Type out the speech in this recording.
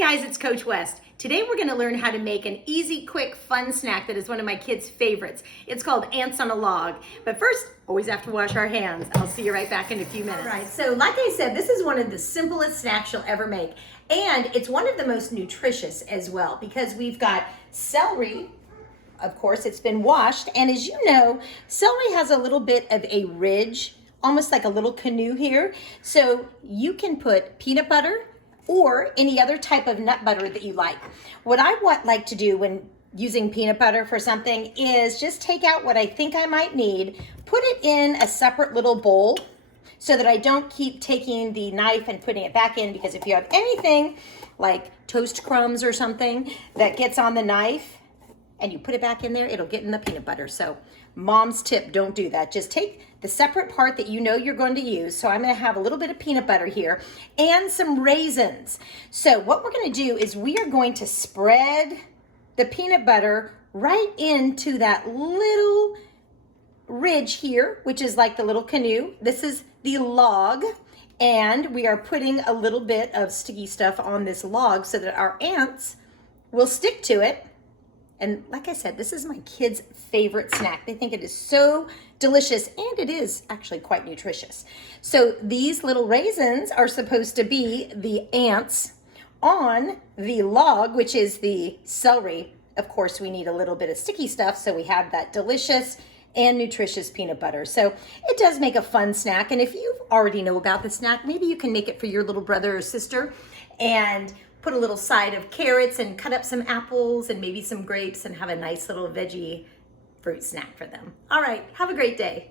guys, it's Coach West. Today we're going to learn how to make an easy, quick, fun snack that is one of my kids' favorites. It's called ants on a log. But first, always have to wash our hands. I'll see you right back in a few minutes. All right, so like I said, this is one of the simplest snacks you'll ever make. And it's one of the most nutritious as well because we've got celery. Of course, it's been washed. And as you know, celery has a little bit of a ridge, almost like a little canoe here. So you can put peanut butter or any other type of nut butter that you like. What I like to do when using peanut butter for something is just take out what I think I might need, put it in a separate little bowl so that I don't keep taking the knife and putting it back in, because if you have anything like toast crumbs or something that gets on the knife and you put it back in there, it'll get in the peanut butter. So mom's tip, don't do that. Just take the separate part that you know you're going to use. So I'm going to have a little bit of peanut butter here and some raisins. So what we're going to do is we are going to spread the peanut butter right into that little ridge here, which is like the little canoe. This is the log, and we are putting a little bit of sticky stuff on this log so that our ants will stick to it. And like I said, this is my kids' favorite snack. They think it is so delicious, and it is actually quite nutritious. So these little raisins are supposed to be the ants on the log, which is the celery. Of course, we need a little bit of sticky stuff, so we have that delicious and nutritious peanut butter. So it does make a fun snack. And if you already know about the snack, maybe you can make it for your little brother or sister and put a little side of carrots and cut up some apples and maybe some grapes and have a nice little veggie fruit snack for them. All right, have a great day.